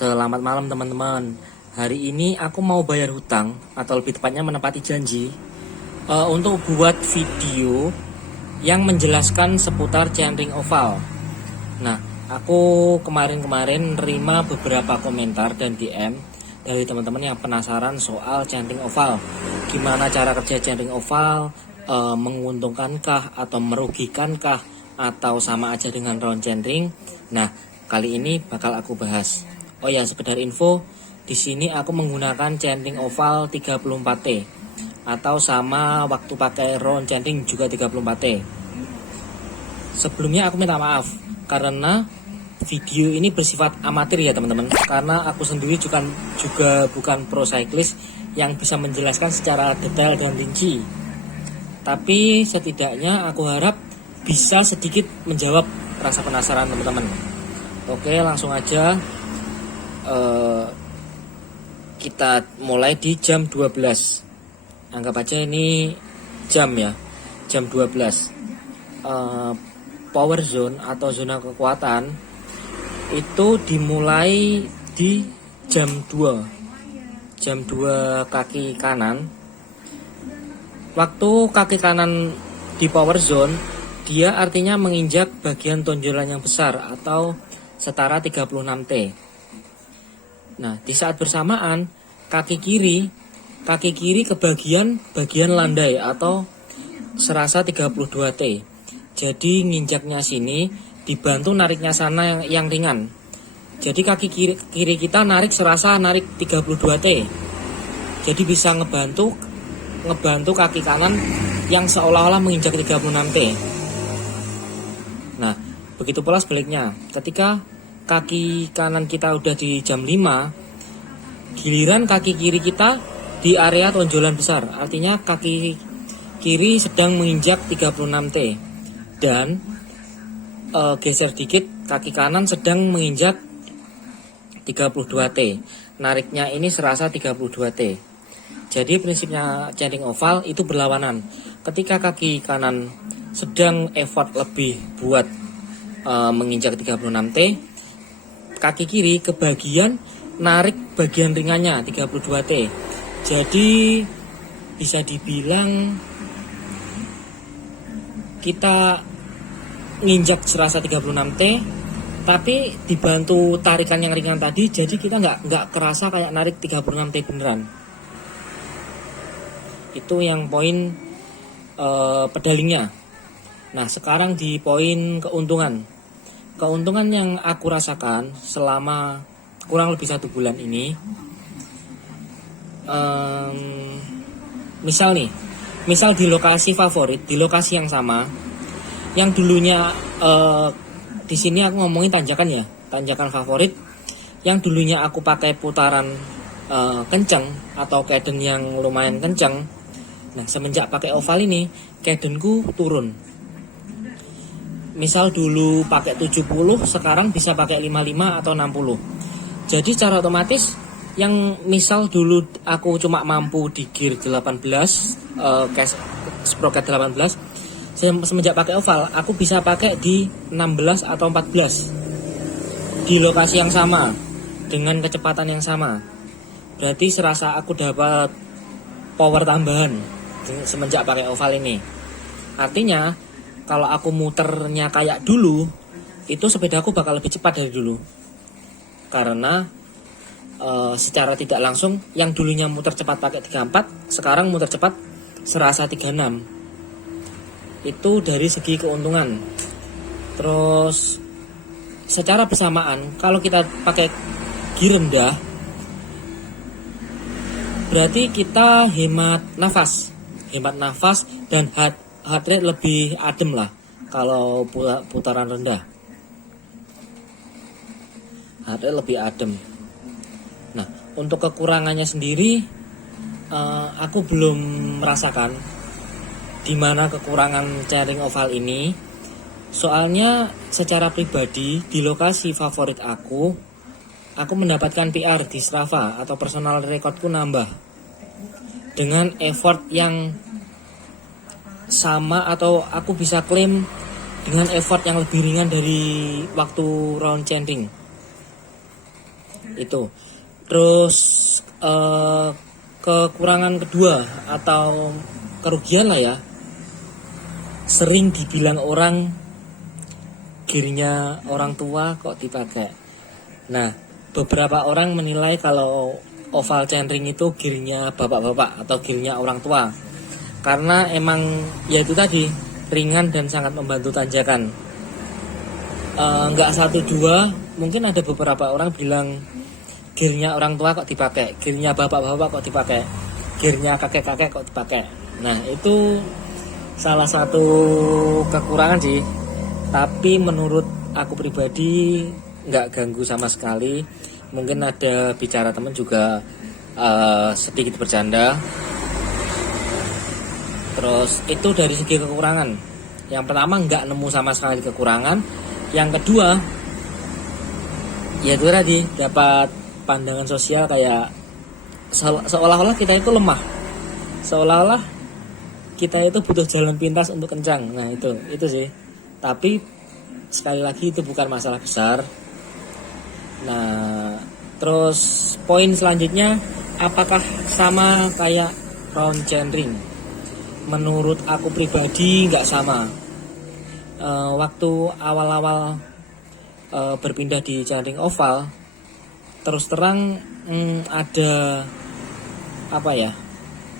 Selamat malam teman-teman. Hari ini aku mau bayar hutang atau lebih tepatnya menepati janji untuk buat video yang menjelaskan seputar centering oval. Nah, aku kemarin nerima beberapa komentar dan DM dari teman-teman yang penasaran soal centering oval. Gimana cara kerja centering oval, menguntungkankah atau merugikankah atau sama aja dengan round centering. Nah, kali ini bakal aku bahas. Oh ya, sekedar info, di sini aku menggunakan centering oval 34T atau sama waktu pakai round centering juga 34T. Sebelumnya aku minta maaf karena video ini bersifat amatir ya teman-teman, karena aku sendiri juga bukan pro cyclist yang bisa menjelaskan secara detail dan rinci. Tapi setidaknya aku harap bisa sedikit menjawab rasa penasaran teman-teman. Oke, langsung aja. Kita mulai di jam 12. Anggap aja ini jam ya, jam 12. Power zone atau zona kekuatan itu dimulai di jam 2. Jam 2 kaki kanan. Waktu kaki kanan di power zone, dia artinya menginjak bagian tonjolan yang besar atau setara 36T. Nah, di saat bersamaan kaki kiri ke bagian landai atau serasa 32T. Jadi nginjaknya sini dibantu nariknya sana yang ringan. Jadi kaki kiri kita serasa narik 32T. Jadi bisa ngebantu kaki kanan yang seolah-olah menginjak 36T. Nah, begitu pula sebaliknya. Ketika kaki kanan kita udah di jam 5, giliran kaki kiri kita di area tonjolan besar. Artinya kaki kiri sedang menginjak 36T. Dan geser dikit, kaki kanan sedang menginjak 32T. Nariknya ini serasa 32T. Jadi prinsipnya centering oval itu berlawanan. Ketika kaki kanan sedang effort lebih buat menginjak 36T, kaki kiri ke bagian narik bagian ringannya 32T. Jadi bisa dibilang kita nginjak serasa 36T, tapi dibantu tarikan yang ringan tadi, jadi kita nggak kerasa kayak narik 36T beneran. Itu yang poin pedalingnya. Nah, sekarang di poin keuntungan. Keuntungan yang aku rasakan selama kurang lebih 1 bulan ini, misal di lokasi favorit, di lokasi yang sama, yang dulunya di sini aku ngomongin tanjakan ya, tanjakan favorit, yang dulunya aku pakai putaran kencang atau cadence yang lumayan kencang. Nah, semenjak pakai oval ini, cadenceku turun. Misal dulu pakai 70, sekarang bisa pakai 55 atau 60. Jadi secara otomatis yang misal dulu aku cuma mampu di gear 18, sprocket 18, semenjak pakai oval aku bisa pakai di 16 atau 14 di lokasi yang sama dengan kecepatan yang sama. Berarti serasa aku dapat power tambahan semenjak pakai oval ini. Artinya kalau aku muternya kayak dulu, itu sepedaku bakal lebih cepat dari dulu. Karena secara tidak langsung, yang dulunya muter cepat pakai 34, sekarang muter cepat serasa 36. Itu dari segi keuntungan. Terus secara bersamaan, kalau kita pakai gear rendah, berarti kita hemat nafas dan heart rate lebih adem lah kalau putaran rendah. Heart rate lebih adem. Nah, untuk kekurangannya sendiri aku belum merasakan di mana kekurangan centering oval ini. Soalnya secara pribadi di lokasi favorit aku mendapatkan PR di Strava atau personal recordku nambah dengan effort yang sama, atau aku bisa klaim dengan effort yang lebih ringan dari waktu round centering. Itu. Terus kekurangan kedua atau kerugian lah ya, sering dibilang orang gearnya orang tua kok dipakai. Nah, beberapa orang menilai kalau oval chainring itu gearnya bapak-bapak atau gearnya orang tua, karena emang ya itu tadi, ringan dan sangat membantu tanjakan. Nggak satu dua, mungkin ada beberapa orang bilang gearnya orang tua kok dipakai, gearnya bapak-bapak kok dipakai, gearnya kakek-kakek kok dipakai. Nah, itu salah satu kekurangan sih, tapi menurut aku pribadi nggak ganggu sama sekali. Mungkin ada bicara teman juga sedikit bercanda. Terus itu dari segi kekurangan. Yang pertama, nggak nemu sama sekali kekurangan. Yang kedua, ya itu tadi, dapat pandangan sosial kayak seolah-olah kita itu lemah, seolah-olah kita itu butuh jalan pintas untuk kencang. Nah itu sih. Tapi sekali lagi itu bukan masalah besar. Nah, terus poin selanjutnya, apakah sama kayak round chainring? Menurut aku pribadi nggak sama. Waktu awal-awal berpindah di chainring oval, terus terang ada apa ya,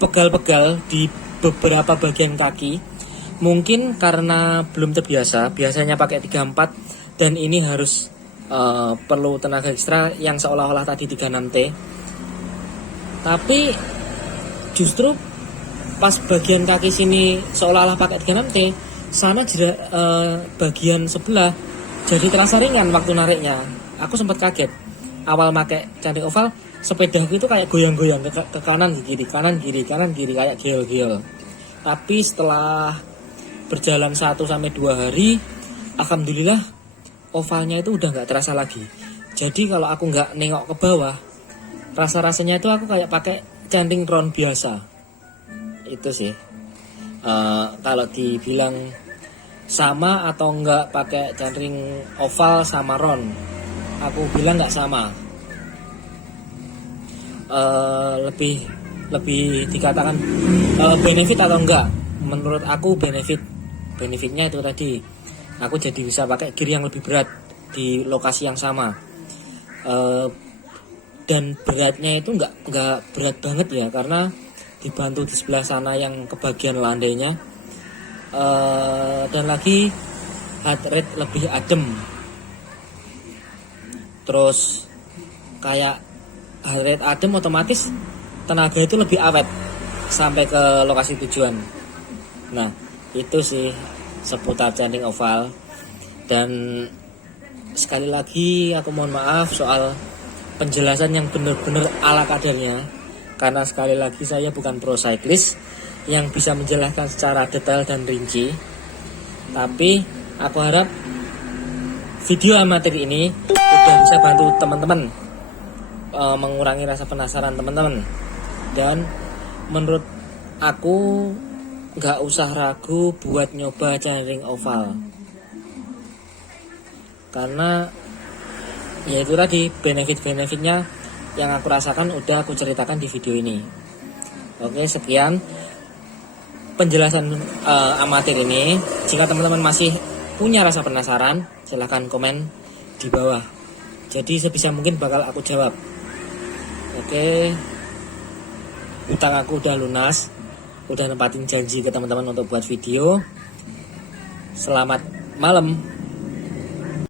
pegal-pegal di beberapa bagian kaki. Mungkin karena belum terbiasa, biasanya pakai 34 dan ini harus perlu tenaga ekstra yang seolah-olah tadi 36T. Tapi justru pas bagian kaki sini seolah-olah pakai 36T, sana bagian sebelah jadi terasa ringan waktu nariknya. Aku sempat kaget. Awal pakai chainring oval, sepedaku itu kayak goyang-goyang ke kanan kiri, kanan kiri, kanan kiri, kayak gel-gel. Tapi setelah berjalan 1-2 hari, alhamdulillah ovalnya itu udah nggak terasa lagi. Jadi kalau aku nggak nengok ke bawah, rasa-rasanya itu aku kayak pakai chainring round biasa. Itu sih. Kalau dibilang sama atau nggak pakai chainring oval sama round, aku bilang nggak sama. Lebih dikatakan benefit atau enggak? Menurut aku benefitnya itu tadi, aku jadi bisa pakai gear yang lebih berat di lokasi yang sama. Dan beratnya itu nggak berat banget ya, karena dibantu di sebelah sana yang kebagian landainya. Dan lagi heart rate lebih adem. Terus kayak heart rate adem, otomatis tenaga itu lebih awet sampai ke lokasi tujuan. Nah, itu sih seputar chainring oval. Dan sekali lagi aku mohon maaf soal penjelasan yang benar-benar ala kadarnya, karena sekali lagi saya bukan pro cyclist yang bisa menjelaskan secara detail dan rinci. Tapi aku harap video amatir ini udah bisa bantu teman-teman mengurangi rasa penasaran teman-teman. Dan menurut aku nggak usah ragu buat nyoba chainring oval, karena ya itu tadi, benefit-benefitnya yang aku rasakan udah aku ceritakan di video ini. Oke, sekian penjelasan amatir ini. Jika teman-teman masih punya rasa penasaran, silahkan komen di bawah. Jadi sebisa mungkin bakal aku jawab. Oke, utang aku udah lunas, udah nempatin janji ke teman-teman untuk buat video. Selamat malam.